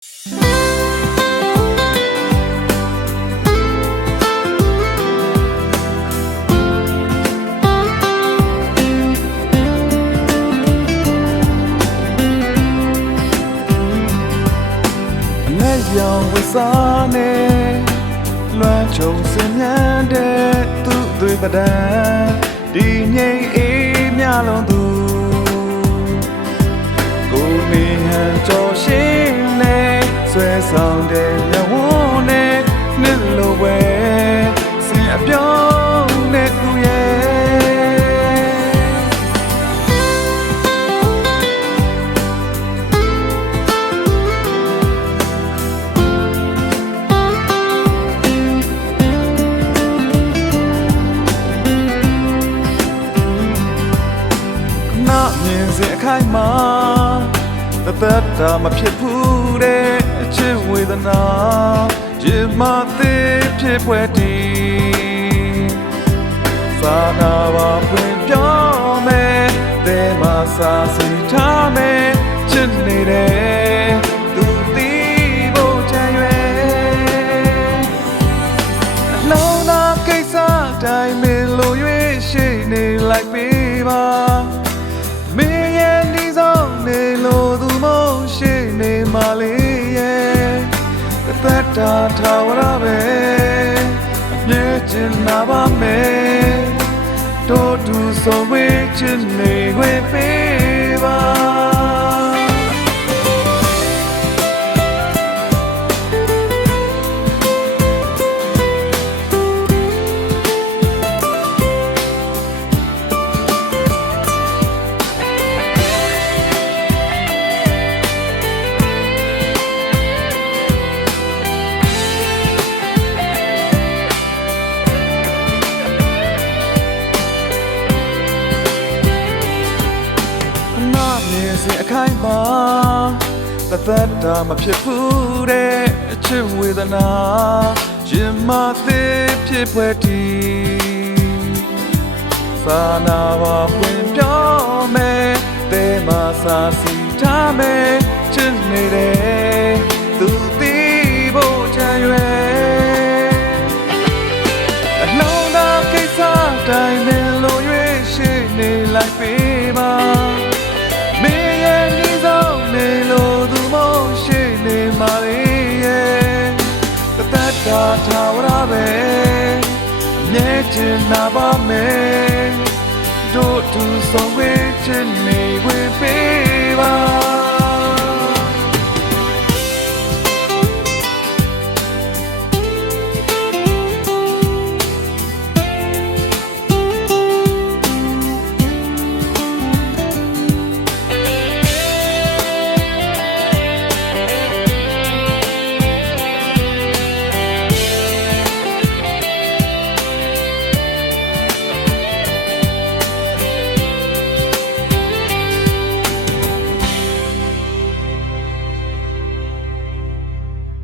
ရောင်ဝစားနဲ့လွှမ်းခြုံစင်မြန်းတဲ့သူ့သွေးပဒံဒီငိမ့်အေးမြလုံးသူကိုနေဟန်ကြော်ရှင်းနဲ့ဆွဲဆောင်တဲ့မျက်ဝန်းနဲ့နှစ်လိုပဲစင်အပြောင်းနဲ့သူရဲ့အခိုင်မာသက်တာမဖြစ်ဘူးတဲ့အချစ်ဝေဒနာရင်မသေးဖြစ်ဖွယ်တည်စာနာပါပွင့်ပြောမယ်တဲမှာစာစီထားမယ်ချစ်နေတယ်သူတီးဖို့ချင်ရွယ်အလုံးနာကိစ္စတိုင်းမလို့ရွေးရှိနေလိုက်ပေးပါသက်တာထာဝရပဲအမြဲကျင်နာပါမယ်တို့သူဆုံးဝေးချင်နေခွင့်ပေးပါအခိုင်မာသက်တာမဖြစ်ဘူးတဲ့အချစ်ဝေဒနာရင်မသေးဖြစ်ဖွယ်တည်စာနာပါပွင့်ပြောမယ်တဲမှာစာစီထားမယ်ချစ်နေတယ်သူသိဖို့ချင်ရွယ်အလုံးသာကိစ္စတိုင်းမလို့ရွေးရှိနေလိုက်ပေးပါထာဝရပဲမြဲချင်နာပါမယ်တို့သူဆုံးဝေးချင်နေခွင့်ပေးပါ